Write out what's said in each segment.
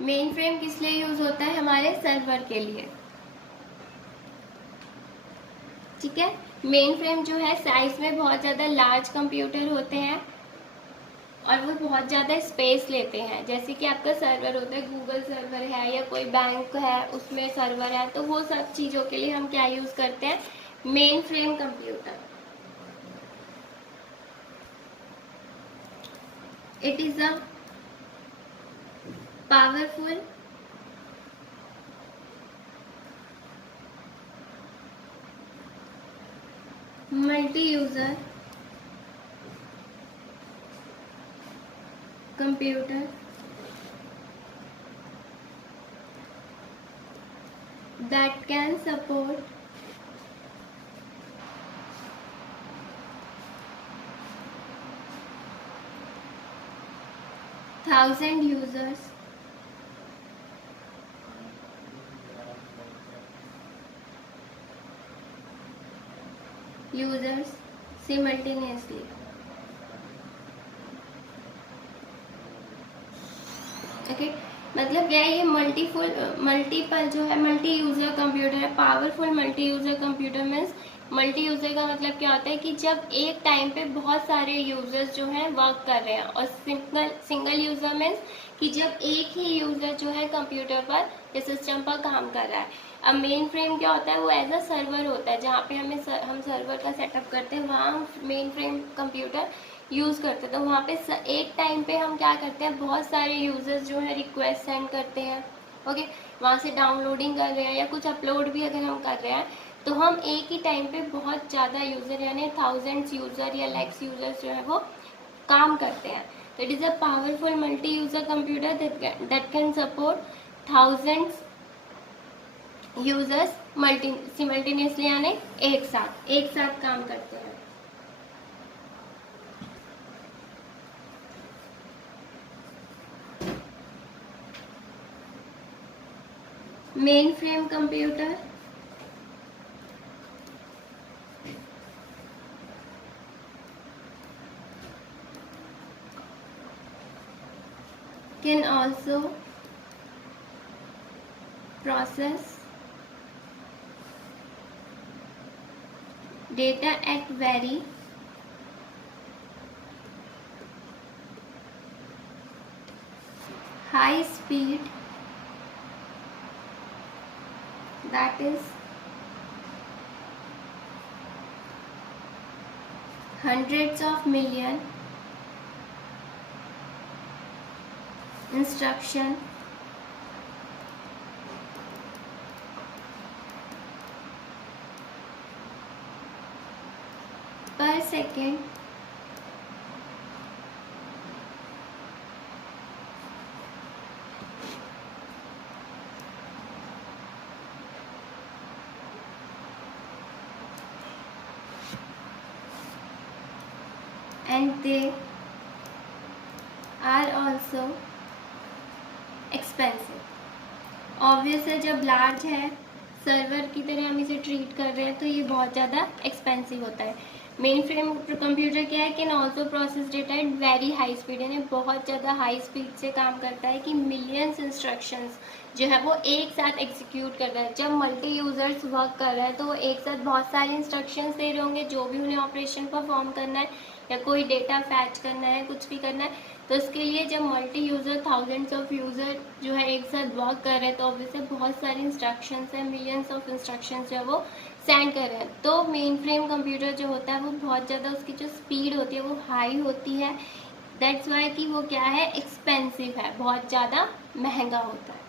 Main frame किस लिए use होता है? हमारे सर्वर के लिए। ठीक है, मेन फ्रेम जो है साइज में बहुत ज़्यादा लार्ज कंप्यूटर होते हैं और वो बहुत ज़्यादा स्पेस लेते हैं। जैसे कि आपका सर्वर होता है, गूगल सर्वर है या कोई बैंक है उसमें सर्वर है, तो वो सब चीज़ों के लिए हम क्या यूज़ करते हैं? Main frame computer. It is a powerful multi-user computer that can support thousand users simultaneously। Okay, मतलब क्या है? ये मल्टीपल जो है मल्टी यूजर कंप्यूटर है। Powerful multi user computer means, multi user का मतलब क्या होता है कि जब एक टाइम पे बहुत सारे यूजर्स जो हैं वर्क कर रहे हैं, और सिंगल यूजर मीन्स कि जब एक ही यूजर जो है कंप्यूटर पर या सिस्टम पर काम कर रहा है। अब मेन फ्रेम क्या होता है? वो एज अ सर्वर होता है, जहाँ पे हम सर्वर का सेटअप करते हैं, वहाँ हम मेन फ्रेम कंप्यूटर यूज़ करते हैं। तो वहाँ पे एक टाइम पे हम क्या करते हैं? बहुत सारे यूजर्स जो है रिक्वेस्ट सेंड करते हैं। ओके, वहाँ से डाउनलोडिंग कर रहे हैं या कुछ अपलोड भी अगर हम कर रहे हैं, तो हम एक ही टाइम पे बहुत ज़्यादा यूज़र यानी थाउजेंड्स यूज़र या लैक्स यूजर्स जो है वो काम करते हैं। तो it is a powerful multi user computer that can support thousands users simultaneously, यानी एक साथ काम करते हैं। Main frame computer can also process data at very high speed, that is hundreds of million instruction per second and they are also expensive। Obvious है, जब large है server की तरह हम इसे ट्रीट कर रहे हैं तो ये बहुत ज़्यादा एक्सपेंसिव होता है। मेन फ्रेम कंप्यूटर क्या है? Can also process data at very high speed, यानी बहुत ज़्यादा हाई स्पीड से काम करता है कि मिलियंस इंस्ट्रक्शंस जो है वो एक साथ एग्जीक्यूट कर रहा है। जब मल्टी यूजर्स वर्क कर रहा है तो वो एक साथ बहुत सारे इंस्ट्रक्शंस दे रहे होंगे, जो भी उन्हें ऑपरेशन परफॉर्म करना है या कोई डेटा फैच करना है, कुछ भी करना है। तो इसके लिए जब multi user thousands of user जो है एक साथ वर्क कर रहे हैं, तो ऑब्वियसली बहुत सारी इंस्ट्रक्शंस हैं, मिलियंस ऑफ इंस्ट्रक्शंस जो है वो सेंड कर रहे हैं। तो मेन फ्रेम कंप्यूटर जो होता है वो बहुत ज़्यादा, उसकी जो स्पीड होती है वो हाई होती है। दैट्स वाई कि वो क्या है? एक्सपेंसिव है, बहुत ज़्यादा महंगा होता है।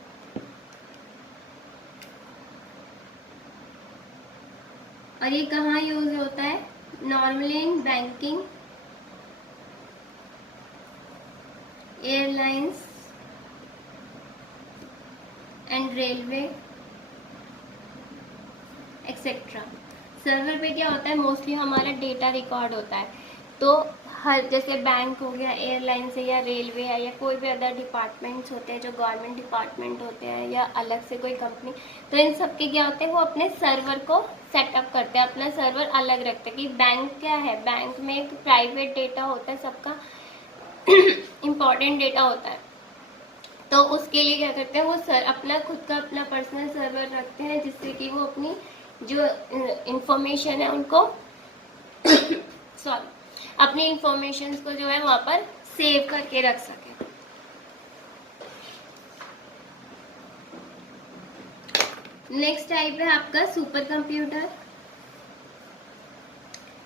और ये कहाँ यूज़ होता है? Normally in banking, airlines and railway etcetera. Server पे क्या होता है? मोस्टली हमारा डेटा रिकॉर्ड होता है। तो हर, जैसे बैंक हो गया, एयरलाइंस है या रेलवे है या कोई भी अदर डिपार्टमेंट्स होते हैं जो गवर्नमेंट डिपार्टमेंट होते हैं या अलग से कोई कंपनी, तो इन सब के क्या होते हैं? वो अपने सर्वर को सेटअप करते हैं, अपना सर्वर अलग रखते हैं। कि बैंक क्या है? बैंक में एक प्राइवेट डेटा होता है, सबका इम्पॉर्टेंट डेटा होता है। तो उसके लिए क्या करते हैं, वो अपना खुद का अपना पर्सनल सर्वर रखते हैं, जिससे कि वो अपनी जो इंफॉर्मेशन है उनको सॉरी अपनी इंफॉर्मेशन को जो है वहां पर सेव करके रख सके। नेक्स्ट टाइप है आपका सुपर कंप्यूटर।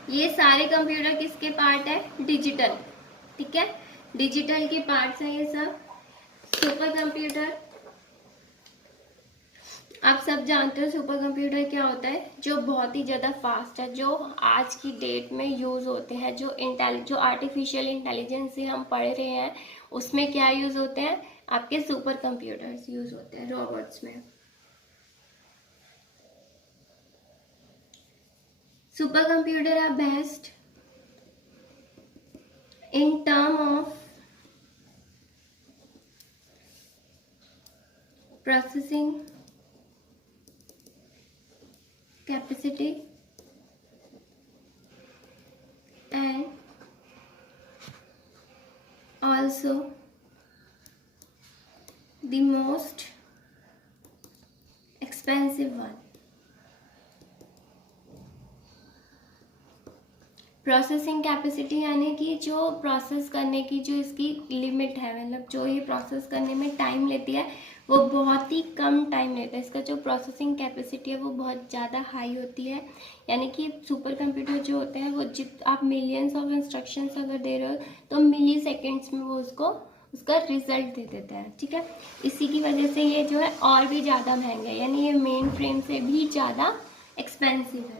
ये सारे कंप्यूटर किसके पार्ट है, डिजिटल, ठीक है, डिजिटल के पार्ट्स हैं ये सब। सुपर कंप्यूटर आप सब जानते हो सुपर कंप्यूटर क्या होता है, जो बहुत ही ज़्यादा फास्ट है, जो आज की डेट में यूज़ होते हैं, जो आर्टिफिशियल इंटेलिजेंस से हम पढ़ रहे हैं, उसमें क्या यूज़ होते हैं, आपके सुपर कंप्यूटर्स यूज़ होते हैं रोबोट्स में। Super computer are best in term of processing capacity and also the most expensive one. Processing capacity यानी कि जो प्रोसेस करने की जो इसकी लिमिट है, मतलब जो ये प्रोसेस करने में टाइम लेती है वो बहुत ही कम टाइम लेता है। इसका जो प्रोसेसिंग कैपेसिटी है वो बहुत ज़्यादा हाई होती है, यानी कि सुपर कंप्यूटर जो होते हैं वो आप मिलियंस ऑफ इंस्ट्रक्शंस अगर दे रहे हो तो मिली सेकेंड्स में वो उसका रिजल्ट दे देता है, ठीक है। इसी की वजह से ये जो है और भी ज़्यादा महंगा है, यानी ये मेन फ्रेम से भी ज़्यादा एक्सपेंसिव है।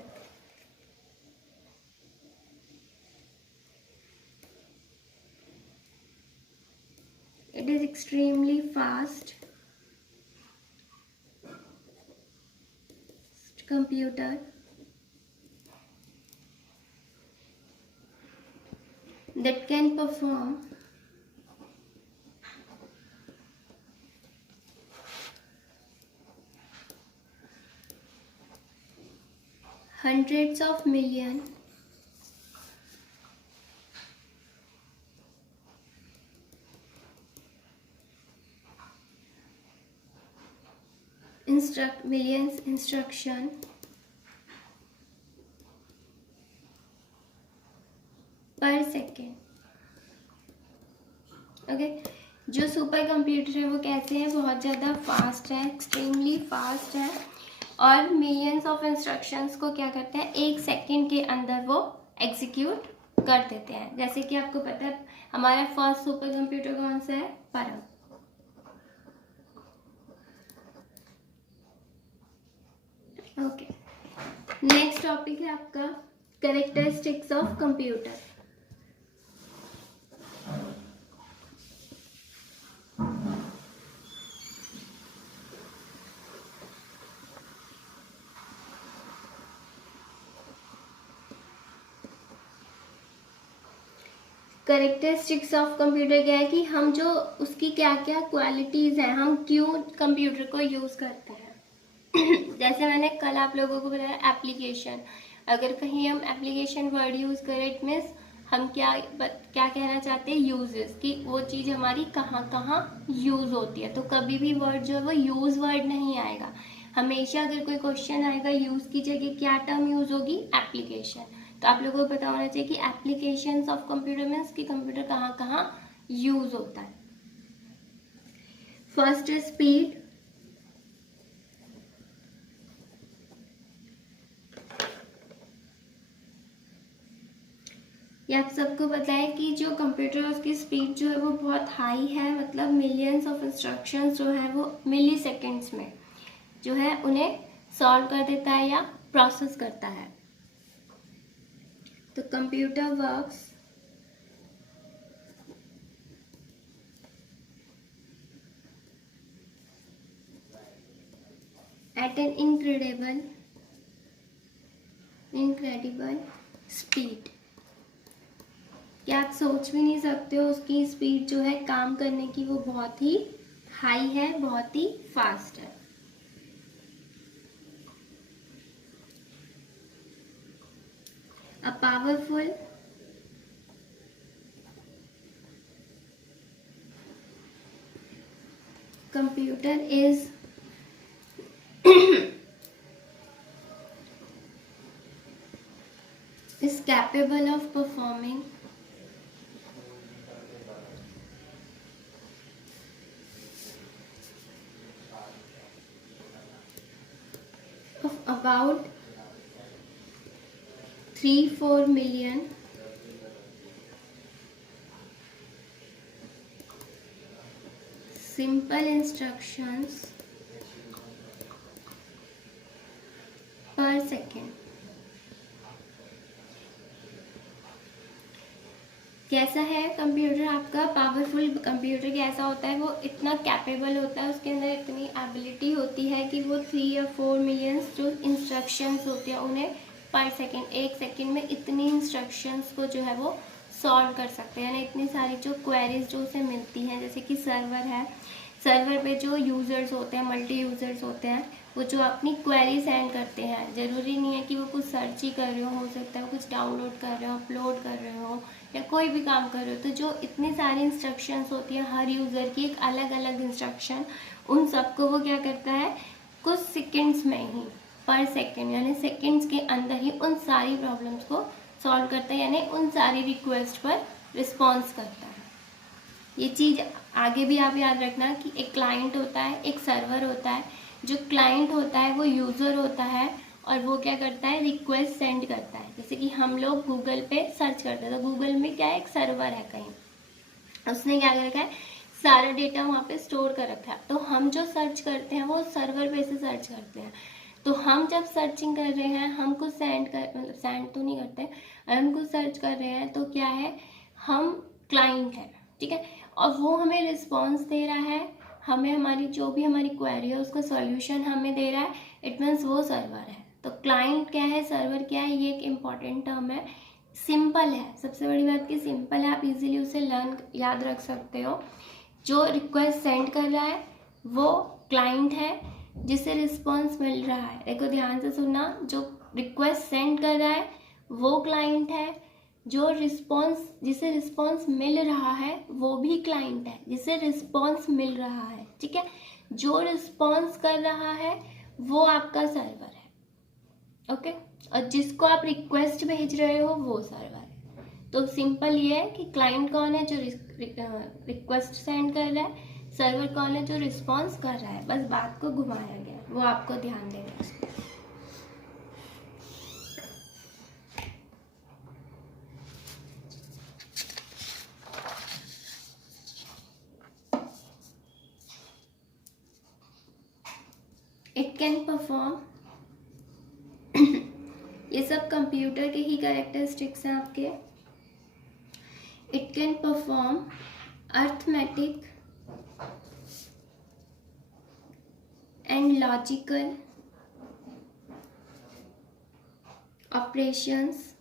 It is extremely fast computer that can perform hundreds of million millions instruction पर सेकेंड। ओके, जो सुपर कंप्यूटर है वो कैसे है, बहुत ज़्यादा फास्ट है, एक्सट्रीमली फास्ट है, और मिलियंस ऑफ इंस्ट्रक्शंस को क्या करते हैं, एक सेकेंड के अंदर वो एग्जीक्यूट कर देते हैं। जैसे कि आपको पता है हमारा फर्स्ट सुपर कंप्यूटर कौन सा है, परम। ओके, नेक्स्ट टॉपिक है आपका characteristics of computer. Characteristics of computer क्या है कि हम जो उसकी क्या क्या क्वालिटीज़ हैं, हम क्यों कंप्यूटर को यूज़ करते हैं। जैसे मैंने कल आप लोगों को बताया एप्लीकेशन, अगर कहीं हम एप्लीकेशन वर्ड यूज़ करें इट मीन्स हम क्या कहना चाहते हैं, यूजेस, कि वो चीज़ हमारी कहाँ कहाँ यूज़ होती है। तो कभी भी वर्ड जो है वो यूज़ वर्ड नहीं आएगा, हमेशा अगर कोई क्वेश्चन आएगा यूज़ की जगह क्या टर्म यूज़ होगी, एप्लीकेशन। तो आप लोगों को पता होना चाहिए कि एप्लीकेशंस ऑफ कंप्यूटर मीन्स कि कंप्यूटर कहाँ कहाँ यूज़ होता है। फर्स्ट है स्पीड, ये आप सबको पता है कि जो कंप्यूटर उसकी स्पीड जो है वो बहुत हाई है, मतलब मिलियंस ऑफ इंस्ट्रक्शंस जो है वो मिली सेकेंड्स में जो है उन्हें सॉल्व कर देता है या प्रोसेस करता है। तो computer works at an incredible speed, कि आप सोच भी नहीं सकते हो उसकी स्पीड जो है काम करने की वो बहुत ही हाई है, बहुत ही फास्ट है। A powerful computer is is capable of performing of about 3-4 million simple instructions per second। कैसा है कंप्यूटर आपका? पावरफुल कंप्यूटर कैसा होता है? वो इतना कैपेबल होता है, उसके अंदर इतनी एबिलिटी होती है कि वो 3 या 4 मिलियंस जो इंस्ट्रक्शंस होती हैं उन्हें पर सेकेंड, 1 सेकेंड में इतनी इंस्ट्रक्शंस को जो है वो सॉल्व कर सकते हैं। यानी इतनी सारी जो क्वेरीज जो उसे मिलती हैं, जैसे कि सर्वर है, सर्वर पे जो यूज़र्स होते हैं, मल्टी यूज़र्स होते हैं, वो जो अपनी क्वेरी सेंड करते हैं, ज़रूरी नहीं है कि वो कुछ सर्च ही कर रहे हो सकता है वो कुछ डाउनलोड कर रहे हो, अपलोड कर रहे हो या कोई भी काम कर रहे हो। तो जो इतनी सारी इंस्ट्रक्शंस होती हैं, हर यूज़र की एक अलग अलग इंस्ट्रक्शन, उन सबको वो क्या करता है कुछ सेकेंड्स में ही, पर सेकेंड यानी सेकेंड्स के अंदर ही उन सारी प्रॉब्लम्स को सॉल्व करता है, यानी उन सारी रिक्वेस्ट पर रिस्पॉन्स करता है। ये चीज़ आगे भी आप याद रखना कि एक क्लाइंट होता है, एक सर्वर होता है। जो क्लाइंट होता है वो यूज़र होता है और वो क्या करता है रिक्वेस्ट सेंड करता है। जैसे कि हम लोग गूगल पे सर्च करते हैं तो गूगल में क्या है एक सर्वर है कहीं, उसने क्या कर रखा है सारा डेटा वहाँ पे स्टोर कर रखा है। तो हम जो सर्च करते हैं वो सर्वर पे से सर्च करते हैं। तो हम जब सर्चिंग कर रहे हैं, हम कुछ मतलब सेंड तो नहीं करते, हम कुछ सर्च कर रहे हैं तो क्या है हम क्लाइंट है, ठीक है, और वो हमें रिस्पॉन्स दे रहा है, हमें हमारी जो भी हमारी क्वेरी है उसका सॉल्यूशन हमें दे रहा है। इट मीन्स वो सर्वर है। तो क्लाइंट क्या है, सर्वर क्या है, ये एक इम्पॉर्टेंट टर्म है। सिंपल है, सबसे बड़ी बात कि सिंपल है, आप इजीली उसे लर्न याद रख सकते हो। जो रिक्वेस्ट सेंड कर रहा है वो क्लाइंट है, जिसे रिस्पॉन्स मिल रहा है, देखो ध्यान से सुनना, जो रिक्वेस्ट सेंड कर रहा है वो क्लाइंट है, जो जिसे रिस्पॉन्स मिल रहा है वो भी क्लाइंट है, जिसे रिस्पॉन्स मिल रहा है, ठीक है। जो रिस्पॉन्स कर रहा है वो आपका सर्वर है, ओके, और जिसको आप रिक्वेस्ट भेज रहे हो वो सर्वर है। तो सिंपल ये है कि क्लाइंट कौन है जो रिक्वेस्ट सेंड कर रहा है, सर्वर कौन है जो रिस्पॉन्स कर रहा है। बस बात को घुमाया गया, वो आपको ध्यान देना है। इट कैन परफॉर्म ये सब कंप्यूटर के ही कैरेक्टरिस्टिक्स हैं आपके। It can perform arithmetic and logical operations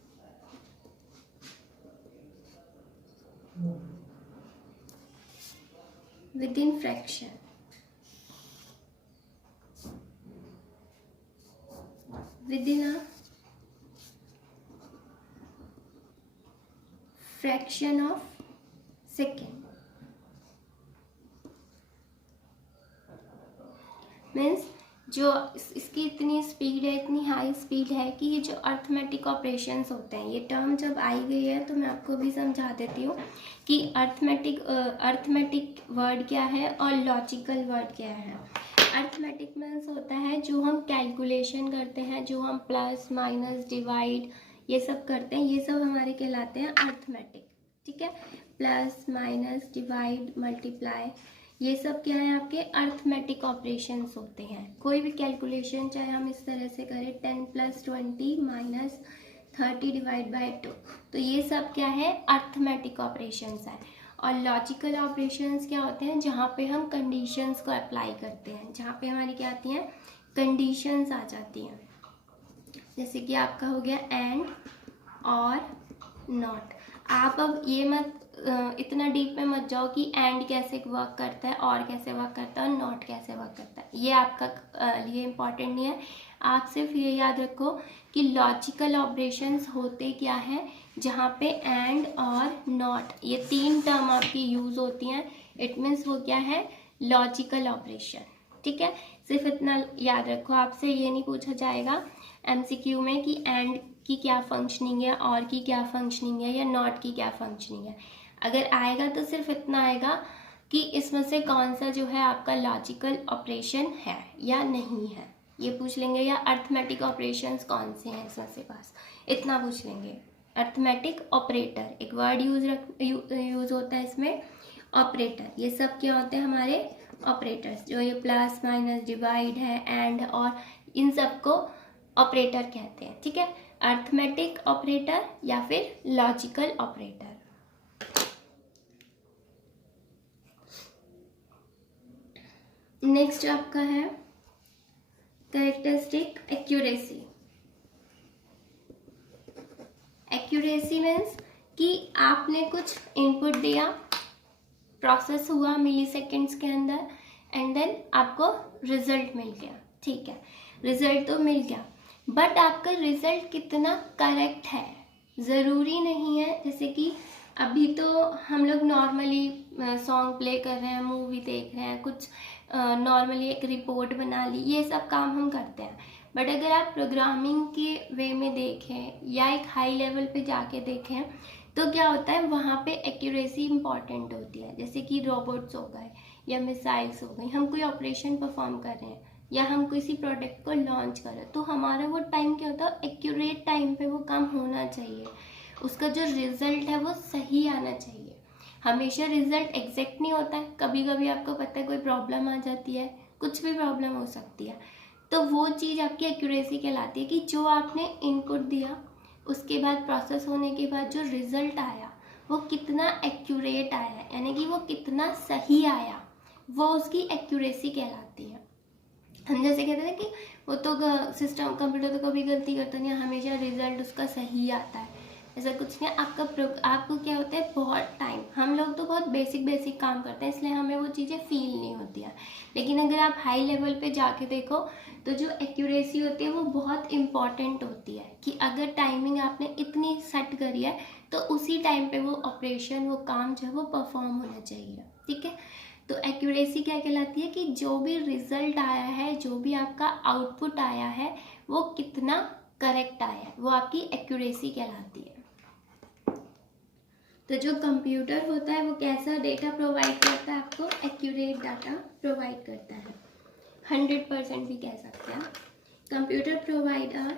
with in fraction. Within a fraction of second means जो इसकी इतनी स्पीड है, इतनी हाई स्पीड है कि ये जो अर्थमेटिक ऑपरेशंस होते हैं, ये टर्म जब आई गई है तो मैं आपको भी समझा देती हूँ कि अर्थमेटिक वर्ड क्या है और लॉजिकल वर्ड क्या है। अर्थमेटिक मीन्स होता है जो हम कैलकुलेशन करते हैं, जो हम प्लस माइनस डिवाइड ये सब करते हैं, ये सब हमारे कहलाते हैं अर्थमेटिक, ठीक है। प्लस माइनस डिवाइड मल्टीप्लाई ये सब क्या है आपके अर्थमेटिक ऑपरेशंस होते हैं। कोई भी कैलकुलेशन चाहे हम इस तरह से करें 10 + 20 - 30 डिवाइड बाय 2, तो ये सब क्या है अर्थमेटिक ऑपरेशंस है। और लॉजिकल ऑपरेशंस क्या होते हैं जहाँ पे हम कंडीशंस को अप्लाई करते हैं, जहाँ पे हमारी क्या आती हैं कंडीशंस आ जाती हैं। जैसे कि आपका हो गया एंड और नॉट। आप अब ये मत इतना डीप में मत जाओ कि एंड कैसे वर्क करता है और कैसे वर्क करता है और नॉट कैसे वर्क करता है, ये आपका लिए इम्पॉर्टेंट नहीं है। आप सिर्फ ये याद रखो कि लॉजिकल ऑपरेशंस होते क्या है जहाँ पे एंड और नॉट ये 3 टर्म आपकी यूज़ होती हैं। इट मीन्स वो क्या है लॉजिकल ऑपरेशन। ठीक है, सिर्फ इतना याद रखो, आपसे ये नहीं पूछा जाएगा एमसीक्यू में कि एंड की क्या फंक्शनिंग है, और की क्या फंक्शनिंग है, या नॉट की क्या फंक्शनिंग है। अगर आएगा तो सिर्फ इतना आएगा कि इसमें से कौन सा जो है आपका लॉजिकल ऑपरेशन है या नहीं है, ये पूछ लेंगे। या अर्थमेटिक ऑपरेशंस कौन से हैं इसमें से, पास इतना पूछ लेंगे। अर्थमेटिक ऑपरेटर, एक वर्ड यूज होता है इसमें, ऑपरेटर। ये सब क्या होते हैं हमारे ऑपरेटर्स, जो ये प्लस माइनस डिवाइड है, एंड, और इन सब को ऑपरेटर कहते हैं। ठीक है, अर्थमेटिक ऑपरेटर या फिर लॉजिकल ऑपरेटर। नेक्स्ट आपका है कैरेक्टरिस्टिक एक्यूरेसी। एक्यूरेसी मीन्स कि आपने कुछ इनपुट दिया, प्रोसेस हुआ मिली सेकेंड्स के अंदर, एंड देन आपको रिजल्ट मिल गया। ठीक है, रिजल्ट तो मिल गया, बट आपका रिजल्ट कितना करेक्ट है ज़रूरी नहीं है। जैसे कि अभी तो हम लोग नॉर्मली सॉन्ग प्ले कर रहे हैं, मूवी देख रहे हैं, कुछ नॉर्मली एक रिपोर्ट बना ली, ये सब काम हम करते हैं। बट अगर आप प्रोग्रामिंग के वे में देखें या एक हाई लेवल पे जाके देखें तो क्या होता है, वहाँ पे एक्यूरेसी इंपॉर्टेंट होती है। जैसे कि रोबोट्स हो गए या मिसाइल्स हो गई, हम कोई ऑपरेशन परफॉर्म कर रहे हैं या हम किसी प्रोडक्ट को लॉन्च कर रहे हैं, तो हमारा वो टाइम क्या होता है, एक्यूरेट टाइम पे वो काम होना चाहिए, उसका जो रिजल्ट है वो सही आना चाहिए। हमेशा रिजल्ट एग्जैक्ट नहीं होता है, कभी कभी आपको पता है कोई प्रॉब्लम आ जाती है, कुछ भी प्रॉब्लम हो सकती है, तो वो चीज़ आपकी एक्यूरेसी कहलाती है कि जो आपने इनपुट दिया उसके बाद प्रोसेस होने के बाद जो रिजल्ट आया वो कितना एक्यूरेट आया, यानी कि वो कितना सही आया, वो उसकी एक्यूरेसी कहलाती है। हम जैसे कहते हैं कि वो तो सिस्टम कंप्यूटर तो कभी गलती करता नहीं, हमेशा रिजल्ट उसका सही आता है, ऐसा कुछ नहीं। आपको क्या होता है, बहुत टाइम, हम लोग तो बहुत बेसिक काम करते हैं इसलिए हमें वो चीज़ें फील नहीं होती है, लेकिन अगर आप हाई लेवल पे जाके देखो तो जो एक्यूरेसी होती है वो बहुत इम्पॉर्टेंट होती है कि अगर टाइमिंग आपने इतनी सेट करी है तो उसी टाइम पे वो ऑपरेशन, वो काम जो है वो परफॉर्म होना चाहिए। ठीक है, तो एक्यूरेसी क्या कहलाती है कि जो भी रिजल्ट आया है, जो भी आपका आउटपुट आया है वो कितना करेक्ट आया है, वो आपकी एक्यूरेसी कहलाती है। तो जो कंप्यूटर होता है वो कैसा डेटा प्रोवाइड करता है आपको, एक्यूरेट डाटा प्रोवाइड करता है, 100% भी कह सकते हैं। Computer provider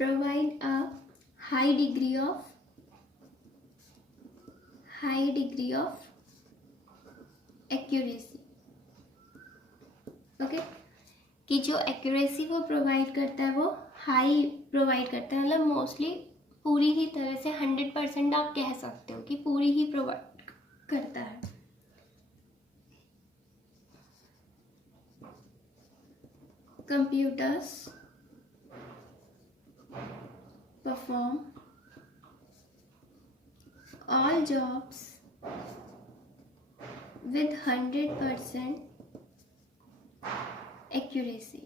provide a high degree of accuracy। Okay, कि जो एक्यूरेसी वो प्रोवाइड करता है वो हाई प्रोवाइड करता है, मतलब मोस्टली पूरी ही तरह से 100% आप कह सकते हो कि पूरी ही प्रोवाइड करता है। Computers perform all jobs with 100% accuracy।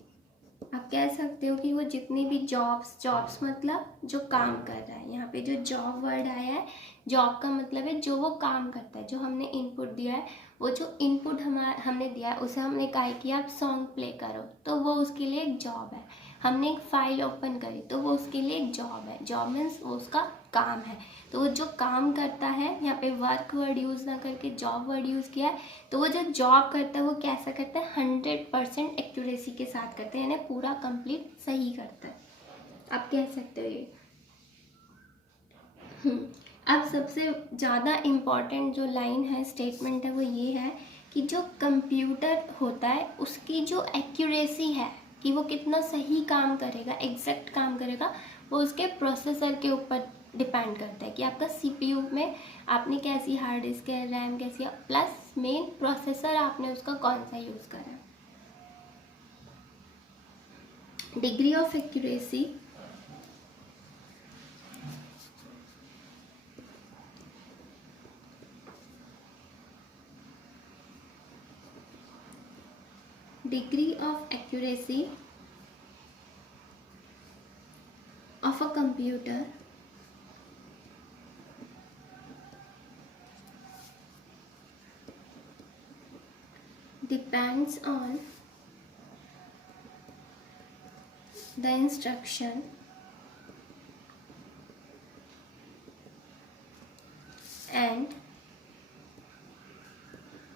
आप कह सकते हो कि वो जितनी भी जॉब्स मतलब जो काम कर रहा है, यहाँ पे जो जॉब वर्ड आया है, जॉब का मतलब है जो वो काम करता है, जो हमने इनपुट दिया है, वो जो इनपुट हमने दिया है उसे हमने कहा है कि आप सॉन्ग प्ले करो, तो वो उसके लिए एक जॉब है। हमने एक फाइल ओपन करी तो वो उसके लिए एक जॉब है, जॉब मीन्स वो उसका काम है, तो वो जो काम करता है, यहाँ पे वर्क वर्ड यूज़ ना करके जॉब वर्ड यूज़ किया है, तो वो जो जॉब करता है वो कैसा करता है, 100% एक्यूरेसी के साथ करता है, यानी पूरा कंप्लीट सही करता है, आप कह सकते हो ये। अब सबसे ज़्यादा इम्पॉर्टेंट जो लाइन है, स्टेटमेंट है, वो ये है कि जो कंप्यूटर होता है उसकी जो एक्यूरेसी है कि वो कितना सही काम करेगा, एग्जैक्ट काम करेगा, वो उसके प्रोसेसर के ऊपर डिपेंड करता है कि आपका सीपीयू में आपने कैसी हार्ड डिस्क है, रैम कैसी है, प्लस मेन प्रोसेसर आपने उसका कौन सा यूज़ करा। Degree of accuracy degree of accuracy of a computer depends on the instruction and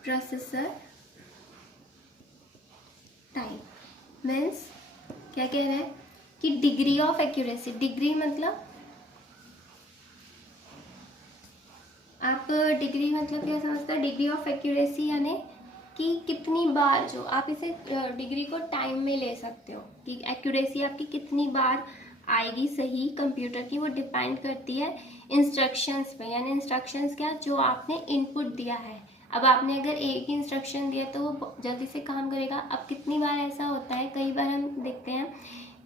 processor type. Means क्या कह रहे हैं कि डिग्री ऑफ एक्यूरेसी, डिग्री मतलब आप डिग्री मतलब क्या समझते हैं, डिग्री ऑफ एक्यूरेसी यानी कि कितनी बार, जो आप इसे डिग्री को टाइम में ले सकते हो कि एक्यूरेसी आपकी कितनी बार आएगी सही कंप्यूटर की, वो डिपेंड करती है इंस्ट्रक्शंस पे। यानी इंस्ट्रक्शंस क्या, जो आपने इनपुट दिया है। अब आपने अगर एक ही इंस्ट्रक्शन दिया तो वो जल्दी से काम करेगा। अब कितनी बार ऐसा होता है, कई बार हम देखते हैं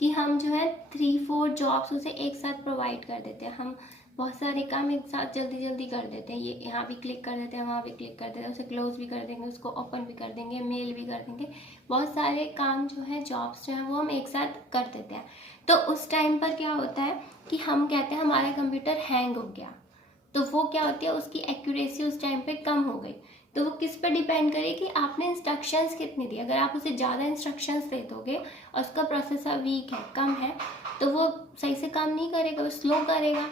कि हम जो है 3-4 जॉब्स उसे एक साथ प्रोवाइड कर देते हैं। हम बहुत सारे काम एक साथ जल्दी जल्दी कर देते हैं, ये यहाँ भी क्लिक कर देते हैं, वहाँ भी क्लिक कर देते हैं, उसे क्लोज भी कर देंगे, उसको ओपन भी कर देंगे, मेल भी कर देंगे। बहुत सारे काम जो है, जॉब्स जो है वो हम एक साथ कर देते हैं। तो उस टाइम पर क्या होता है कि हम कहते हैं हमारा कंप्यूटर हैंग हो गया, तो वो क्या होती है, उसकी एक्यूरेसी उस टाइम पे कम हो गई। तो वो किस पर डिपेंड करे कि आपने इंस्ट्रक्शंस कितनी दी। अगर आप उसे ज़्यादा इंस्ट्रक्शंस दे दोगे और उसका प्रोसेसर वीक है, कम है, तो वो सही से काम नहीं करेगा, वो स्लो करेगा।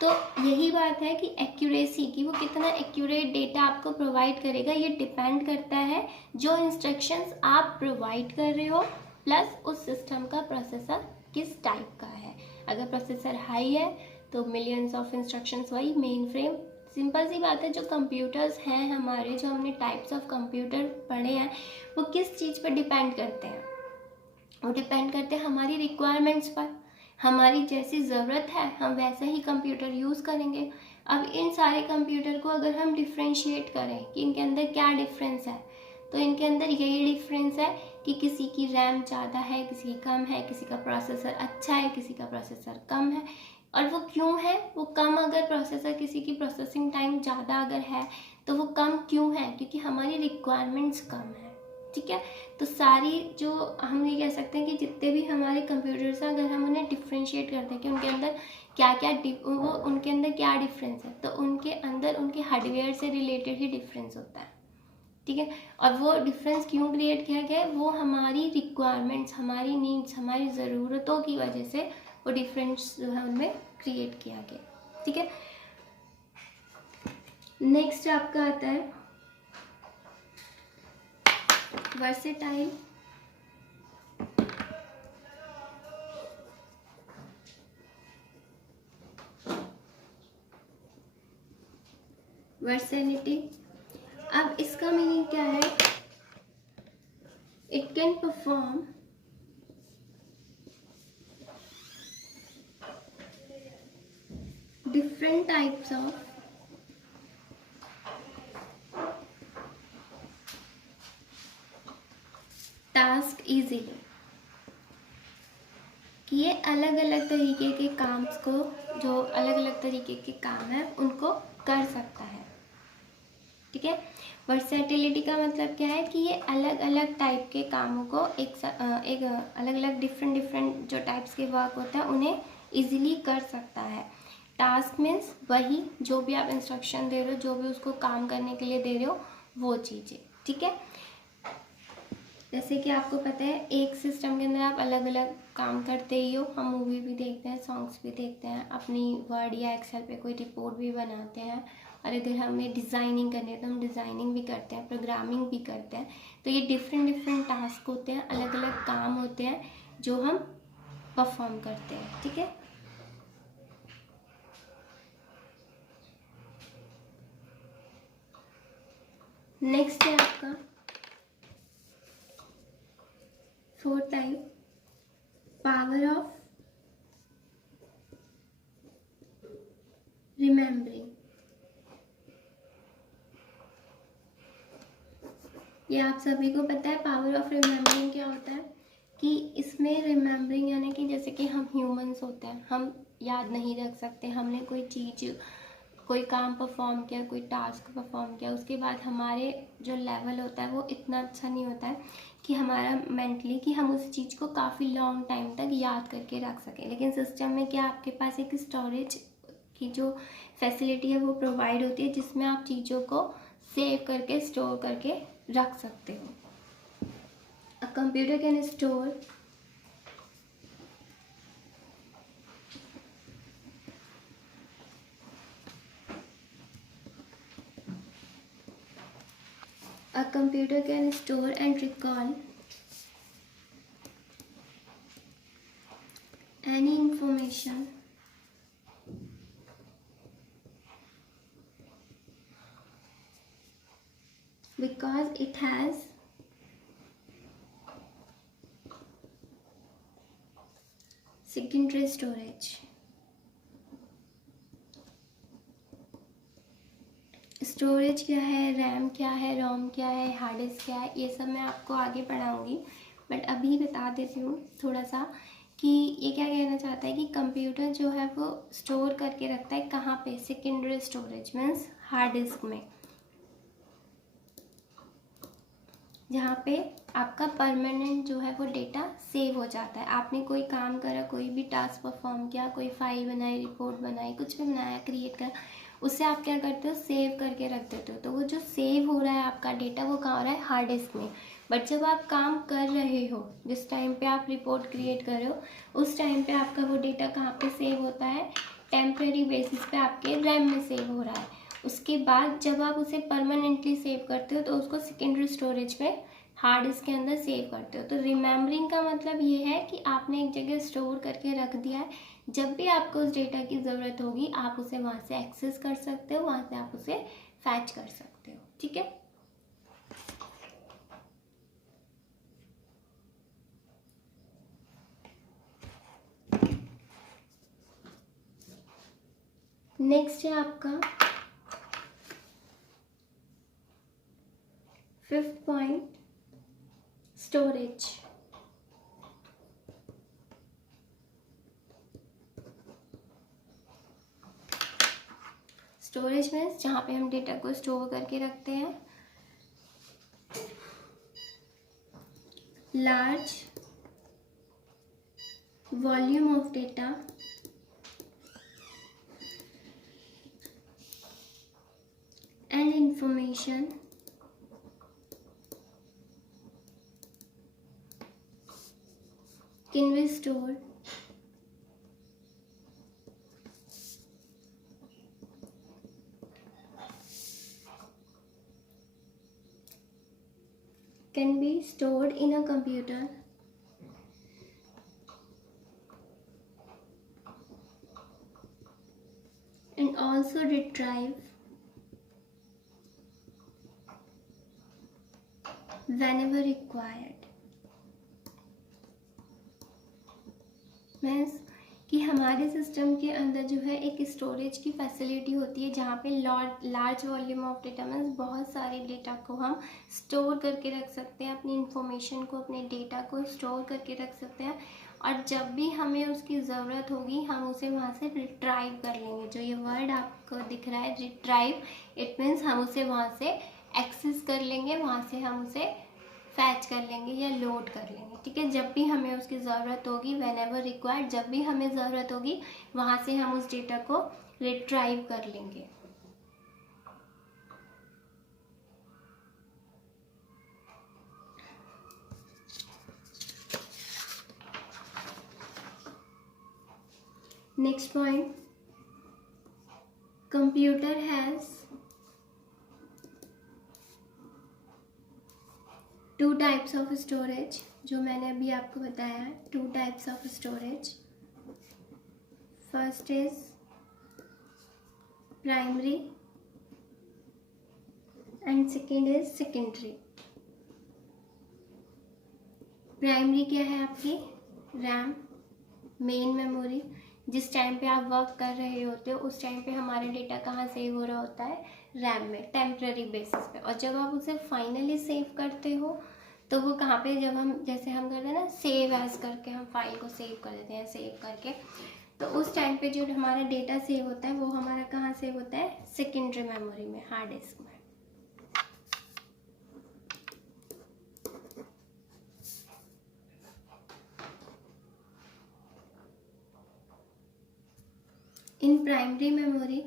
तो यही बात है कि एक्यूरेसी की, वो कितना एक्यूरेट डेटा आपको प्रोवाइड करेगा, ये डिपेंड करता है जो इंस्ट्रक्शंस आप प्रोवाइड कर रहे हो प्लस उस सिस्टम का प्रोसेसर किस टाइप का है। अगर प्रोसेसर हाई है तो मिलियंस ऑफ इंस्ट्रक्शंस, वही मेन फ्रेम। सिंपल सी बात है, जो कंप्यूटर्स हैं हमारे, जो हमने टाइप्स ऑफ कंप्यूटर पढ़े हैं, वो किस चीज़ पर डिपेंड करते हैं, वो डिपेंड करते हैं हमारी रिक्वायरमेंट्स पर। हमारी जैसी ज़रूरत है हम वैसा ही कंप्यूटर यूज़ करेंगे। अब इन सारे कंप्यूटर को अगर हम डिफ्रेंशिएट करें कि इनके अंदर क्या डिफरेंस है, तो इनके अंदर यही डिफरेंस है कि किसी की रैम ज़्यादा है, किसी की कम है, किसी का प्रोसेसर अच्छा है, किसी का प्रोसेसर कम है। और वो क्यों है, वो कम, अगर प्रोसेसर किसी की प्रोसेसिंग टाइम ज़्यादा अगर है तो वो कम क्यों है, क्योंकि हमारी रिक्वायरमेंट्स कम है। ठीक है, तो सारी जो हम ये कह सकते हैं कि जितने भी हमारे कंप्यूटर्स हैं, अगर हम उन्हें डिफ्रेंशिएट करते हैं कि उनके अंदर क्या क्या वो उनके अंदर क्या डिफरेंस है, तो उनके अंदर उनके हार्डवेयर से रिलेटेड ही डिफरेंस होता है। ठीक है, और वो डिफरेंस क्यों क्रिएट किया गया है, वो हमारी रिक्वायरमेंट्स, हमारी नीड्स, हमारी ज़रूरतों की वजह से वो डिफरेंस जो है उनमें क्रिएट किया गया। ठीक है, नेक्स्ट आपका आता है वर्सेटाइल। वर्सेनिटी, अब इसका मीनिंग क्या है, it can perform different types of task easily, कि ये अलग अलग तरीके के काम को, जो अलग अलग तरीके के काम है उनको कर सकता है। ठीक है, वर्सेटिलिटी का मतलब क्या है कि ये अलग अलग टाइप के कामों को एक अलग अलग डिफरेंट जो टाइप्स के वर्क होते हैं उन्हें इजीली कर सकता है। टास्क मीन्स वही, जो भी आप इंस्ट्रक्शन दे रहे हो, जो भी उसको काम करने के लिए दे रहे हो, वो चीज़ें। ठीक है, जैसे कि आपको पता है एक सिस्टम के अंदर आप अलग अलग काम करते ही हो। हम मूवी भी देखते हैं, सॉन्ग्स भी देखते हैं, अपनी वर्ड या एक्सेल पे कोई रिपोर्ट भी बनाते हैं, और इधर हमें डिज़ाइनिंग करनी है तो हम डिज़ाइनिंग भी करते हैं, प्रोग्रामिंग भी करते हैं। तो ये डिफरेंट टास्क होते हैं, अलग अलग काम होते हैं जो हम परफॉर्म करते हैं। ठीक है, नेक्स्ट है आपका 4th type, power of remembering. ये आप सभी को पता है पावर ऑफ रिमेम्बरिंग क्या होता है, कि इसमें रिमेम्बरिंग यानी कि जैसे कि हम ह्यूमंस होते हैं, हम याद नहीं रख सकते, हमने कोई चीज़ कोई काम परफॉर्म किया, कोई टास्क परफॉर्म किया, उसके बाद हमारे जो लेवल होता है वो इतना अच्छा नहीं होता है कि हमारा मेंटली कि हम उस चीज़ को काफ़ी लॉन्ग टाइम तक याद करके रख सकें। लेकिन सिस्टम में क्या आपके पास एक स्टोरेज की जो फैसिलिटी है वो प्रोवाइड होती है, जिसमें आप चीज़ों को सेव करके स्टोर करके रख सकते हो। A computer can store A computer can store and recall any information because it has secondary storage. Storage क्या है, रैम क्या है, रोम क्या है, हार्ड डिस्क क्या है, ये सब मैं आपको आगे पढ़ाऊँगी, बट अभी बता देती हूँ थोड़ा सा कि ये क्या कहना चाहता है कि कंप्यूटर जो है वो स्टोर करके रखता है कहाँ पे, secondary storage means hard disk में, जहाँ पे आपका परमानेंट जो है वो डेटा सेव हो जाता है। आपने कोई काम करा, कोई भी टास्क परफॉर्म किया, कोई फाइल बनाई, रिपोर्ट बनाई, कुछ भी बनाया, क्रिएट करा, उससे आप क्या करते हो, सेव करके रख देते हो। तो वो जो सेव हो रहा है आपका डेटा वो कहाँ हो रहा है, हार्ड डिस्क में। बट जब आप काम कर रहे हो, जिस टाइम पे आप रिपोर्ट क्रिएट कर रहे हो, उस टाइम पे आपका वो डेटा कहाँ पे सेव होता है, टेम्प्रेरी बेसिस पे आपके रैम में सेव हो रहा है। उसके बाद जब आप उसे परमानेंटली सेव करते हो तो उसको सेकेंडरी स्टोरेज में हार्ड डिस्क के अंदर सेव करते हो। तो रिमेम्बरिंग का मतलब ये है कि आपने एक जगह स्टोर करके रख दिया है, जब भी आपको उस डेटा की ज़रूरत होगी आप उसे वहाँ से एक्सेस कर सकते हो, वहाँ से आप उसे फैच कर सकते हो। ठीक है, नेक्स्ट है आपका 5th पॉइंट, स्टोरेज। स्टोरेज में जहाँ पे हम डेटा को स्टोर करके रखते हैं, large volume of data and information can be stored in a computer and also retrieved whenever required। Means कि हमारे सिस्टम के अंदर जो है एक स्टोरेज की फैसिलिटी होती है, जहाँ पे large volume of data means बहुत सारे डेटा को हम स्टोर करके रख सकते हैं, अपनी इंफॉर्मेशन को, अपने डेटा को स्टोर करके रख सकते हैं, और जब भी हमें उसकी ज़रूरत होगी हम उसे वहाँ से रिट्राइव कर लेंगे। जो ये वर्ड आपको दिख रहा है रिट्राइव, इट मीन्स हम उसे वहाँ से एक्सेस कर लेंगे, वहाँ से हम उसे फैच कर लेंगे या लोड कर लेंगे। ठीक है, जब भी हमें उसकी ज़रूरत होगी, वेन एवर रिक्वायर्ड, जब भी हमें ज़रूरत होगी वहाँ से हम उस डेटा को रिट्राइव कर लेंगे। Next point, computer has 2 types of storage, जो मैंने अभी आपको बताया है, 2 types of storage. First is primary and second is secondary. Primary क्या है, आपकी रैम, मेन मेमोरी। जिस टाइम पे आप वर्क कर रहे होते हो उस टाइम पे हमारा डेटा कहाँ सेव हो रहा होता है, रैम में, टेम्प्रेरी बेसिस पे। और जब आप उसे फाइनली सेव करते हो तो वो कहाँ पे, जब हम जैसे हम करते हैं ना सेव एज करके, हम फाइल को सेव कर देते हैं, सेव करके, तो उस टाइम पे जो हमारा डेटा सेव होता है वो हमारा कहाँ सेव होता है, सेकेंडरी मेमोरी में, हार्ड डिस्क में। In primary memory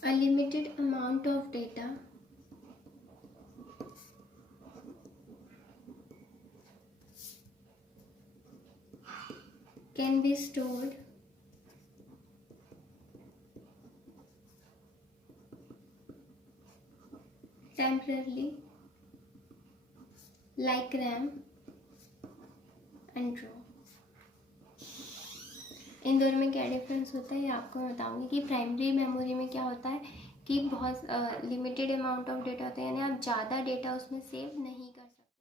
a limited amount of data can be stored temporarily like RAM and ROM। इन दोनों में क्या डिफरेंस होता है ये आपको मैं बताऊंगी कि प्राइमरी मेमोरी में क्या होता है कि बहुत लिमिटेड अमाउंट ऑफ डेटा होता है, यानी आप ज़्यादा डेटा उसमें सेव नहीं